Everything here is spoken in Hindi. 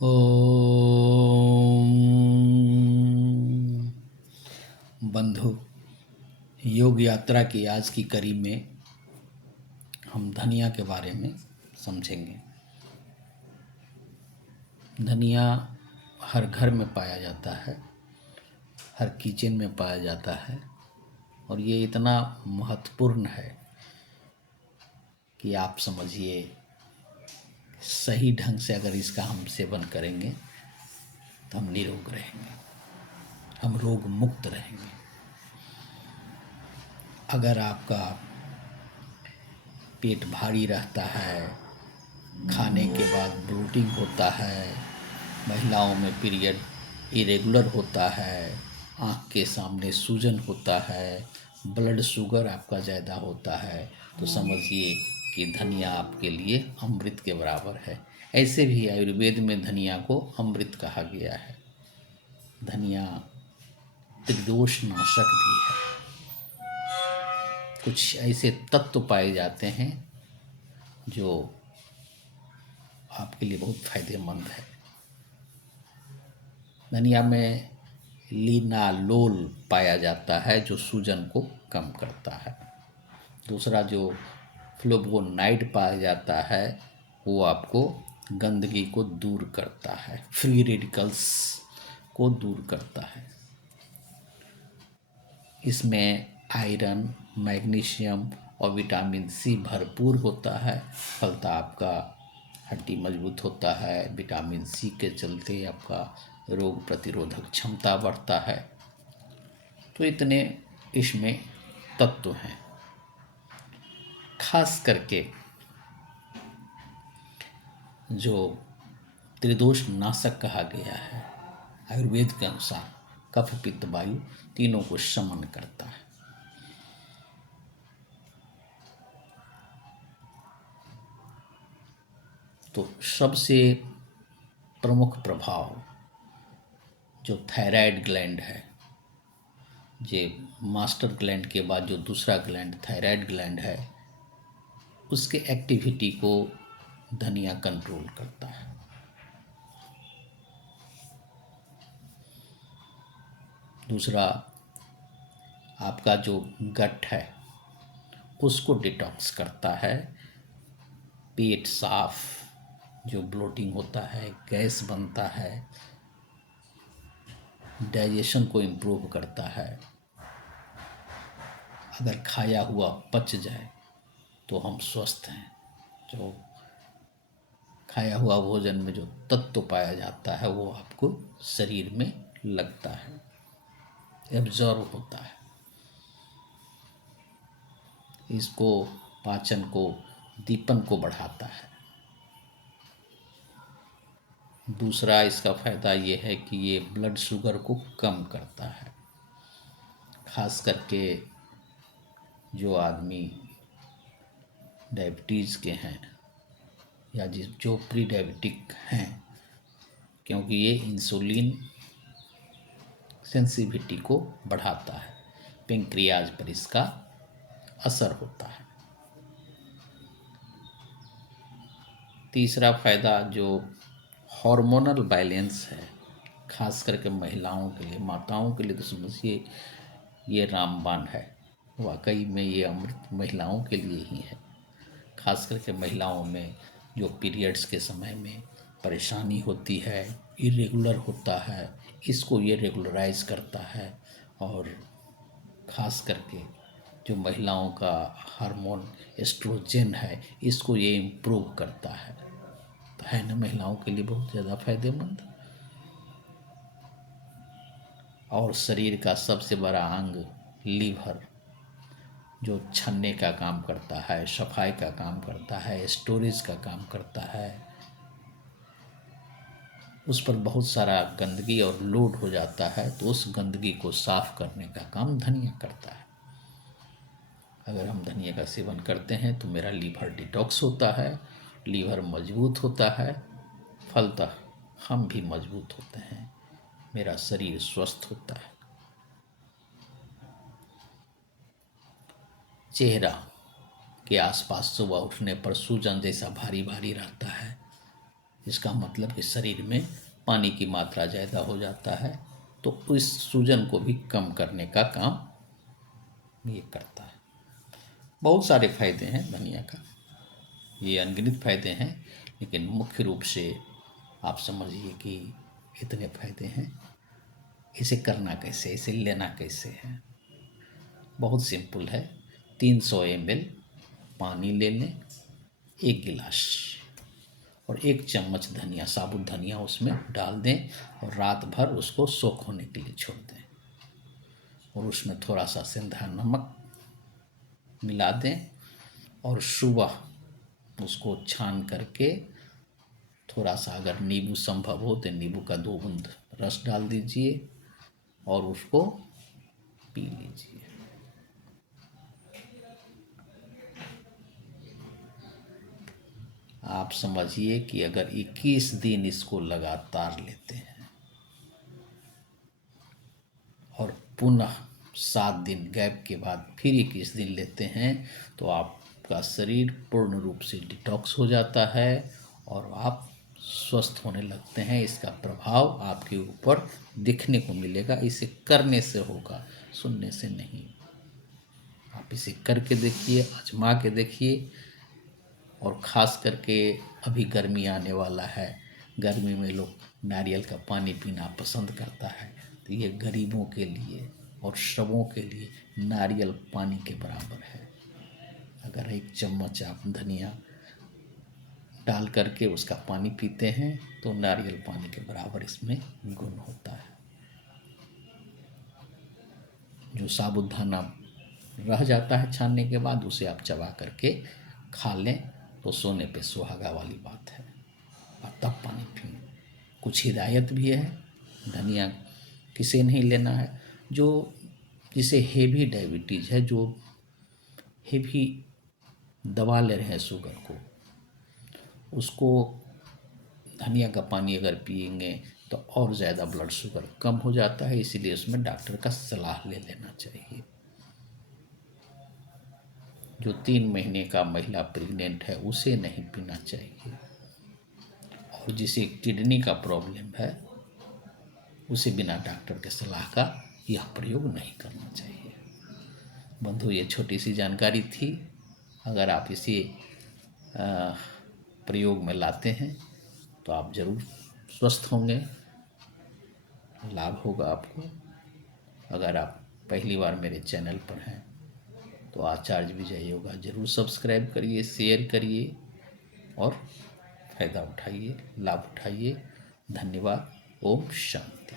ओम बंधु, योग यात्रा की आज की कड़ी में हम धनिया के बारे में समझेंगे। धनिया हर घर में पाया जाता है, हर किचन में पाया जाता है और ये इतना महत्वपूर्ण है कि आप समझिए, सही ढंग से अगर इसका हम सेवन करेंगे तो हम निरोग रहेंगे, हम रोग मुक्त रहेंगे। अगर आपका पेट भारी रहता है, खाने के बाद ब्लोटिंग होता है, महिलाओं में पीरियड इरेगुलर होता है, आँख के सामने सूजन होता है, ब्लड शुगर आपका ज़्यादा होता है, तो समझिए कि धनिया आपके लिए अमृत के बराबर है। ऐसे भी आयुर्वेद में धनिया को अमृत कहा गया है। धनिया त्रिदोष नाशक भी है। कुछ ऐसे तत्व पाए जाते हैं जो आपके लिए बहुत फायदेमंद है। धनिया में लिनालोल पाया जाता है जो सूजन को कम करता है। दूसरा जो फ्लोवोनाइड पाया जाता है वो आपको गंदगी को दूर करता है, फ्री रेडिकल्स को दूर करता है। इसमें आयरन, मैग्नीशियम और विटामिन सी भरपूर होता है। फलता आपका हड्डी मजबूत होता है। विटामिन सी के चलते आपका रोग प्रतिरोधक क्षमता बढ़ता है। तो इतने इसमें तत्व हैं। खास करके जो त्रिदोष नाशक कहा गया है आयुर्वेद के अनुसार, कफ पित्त वायु तीनों को शमन करता है। तो सबसे प्रमुख प्रभाव जो थायराइड ग्लैंड है, जे मास्टर ग्लैंड के बाद जो दूसरा ग्लैंड थायराइड ग्लैंड है, उसके एक्टिविटी को धनिया कंट्रोल करता है। दूसरा, आपका जो गट है उसको डिटॉक्स करता है। पेट साफ, जो ब्लोटिंग होता है, गैस बनता है, डाइजेशन को इम्प्रूव करता है। अगर खाया हुआ पच जाए तो हम स्वस्थ हैं। जो खाया हुआ भोजन में जो तत्व पाया जाता है वो आपको शरीर में लगता है, एब्जॉर्व होता है। इसको पाचन को, दीपन को बढ़ाता है। दूसरा इसका फ़ायदा ये है कि ये ब्लड शुगर को कम करता है। खास करके जो आदमी डायबिटीज़ के हैं या जो प्री डायबिटिक हैं, क्योंकि ये इंसुलिन सेंसिटिविटी को बढ़ाता है, पेंक्रियाज पर इसका असर होता है। तीसरा फ़ायदा जो हार्मोनल बैलेंस है, खास करके महिलाओं के लिए, माताओं के लिए तो समझिए ये रामबाण है। वाकई में ये अमृत महिलाओं के लिए ही है। खास करके महिलाओं में जो पीरियड्स के समय में परेशानी होती है, इरेगुलर होता है, इसको ये रेगुलराइज करता है। और ख़ास करके जो महिलाओं का हार्मोन एस्ट्रोजन है, इसको ये इम्प्रूव करता है। तो है ना, महिलाओं के लिए बहुत ज़्यादा फायदेमंद। और शरीर का सबसे बड़ा अंग लीवर, जो छन्ने का काम करता है, सफाई का काम करता है, स्टोरेज का काम करता है, उस पर बहुत सारा गंदगी और लोड हो जाता है, तो उस गंदगी को साफ करने का काम धनिया करता है। अगर हम धनिया का सेवन करते हैं तो मेरा लीवर डिटॉक्स होता है, लीवर मजबूत होता है, फलतः हम भी मजबूत होते हैं, मेरा शरीर स्वस्थ होता है। चेहरा के आसपास सुबह उठने पर सूजन जैसा भारी भारी रहता है, इसका मतलब कि शरीर में पानी की मात्रा ज़्यादा हो जाता है, तो इस सूजन को भी कम करने का काम ये करता है। बहुत सारे फायदे हैं धनिया का, ये अनगिनत फायदे हैं, लेकिन मुख्य रूप से आप समझिए कि इतने फायदे हैं। इसे करना कैसे, इसे लेना कैसे है? बहुत सिंपल है। 300 ml पानी ले लें, 1 गिलास, और 1 चम्मच धनिया, साबुत धनिया उसमें डाल दें और रात भर उसको सोख होने के लिए छोड़ दें, और उसमें थोड़ा सा सेंधा नमक मिला दें, और सुबह उसको छान करके थोड़ा सा अगर नींबू संभव हो तो नींबू का 2 बूंद रस डाल दीजिए और उसको पी लीजिए। आप समझिए कि अगर 21 दिन इसको लगातार लेते हैं और पुनः 7 दिन गैप के बाद फिर 21 दिन लेते हैं, तो आपका शरीर पूर्ण रूप से डिटॉक्स हो जाता है और आप स्वस्थ होने लगते हैं। इसका प्रभाव आपके ऊपर दिखने को मिलेगा। इसे करने से होगा, सुनने से नहीं। आप इसे करके देखिए, आजमा के देखिए। और ख़ास करके अभी गर्मी आने वाला है, गर्मी में लोग नारियल का पानी पीना पसंद करता है, तो ये गरीबों के लिए और शवों के लिए नारियल पानी के बराबर है। अगर 1 चम्मच आप धनिया डाल करके उसका पानी पीते हैं तो नारियल पानी के बराबर इसमें गुण होता है। जो साबूदाना रह जाता है छानने के बाद, उसे आप चबा करके खा लें तो सोने पे सुहागा वाली बात है, और तब पानी पिएं। कुछ हिदायत भी है, धनिया किसे नहीं लेना है। जो जिसे हेवी डायबिटीज़ है, जो हेवी दवा ले रहे हैं शुगर को, उसको धनिया का पानी अगर पिएंगे तो और ज़्यादा ब्लड शुगर कम हो जाता है, इसीलिए उसमें डॉक्टर का सलाह ले लेना चाहिए। जो 3 महीने का महिला प्रेग्नेंट है उसे नहीं पीना चाहिए, और जिसे किडनी का प्रॉब्लम है उसे बिना डॉक्टर के सलाह का यह प्रयोग नहीं करना चाहिए। बंधु, ये छोटी सी जानकारी थी। अगर आप इसे प्रयोग में लाते हैं तो आप ज़रूर स्वस्थ होंगे, लाभ होगा आपको। अगर आप पहली बार मेरे चैनल पर हैं तो आचार्य विजय योगा ज़रूर सब्सक्राइब करिए, शेयर करिए और फ़ायदा उठाइए, लाभ उठाइए। धन्यवाद। ओम शांति।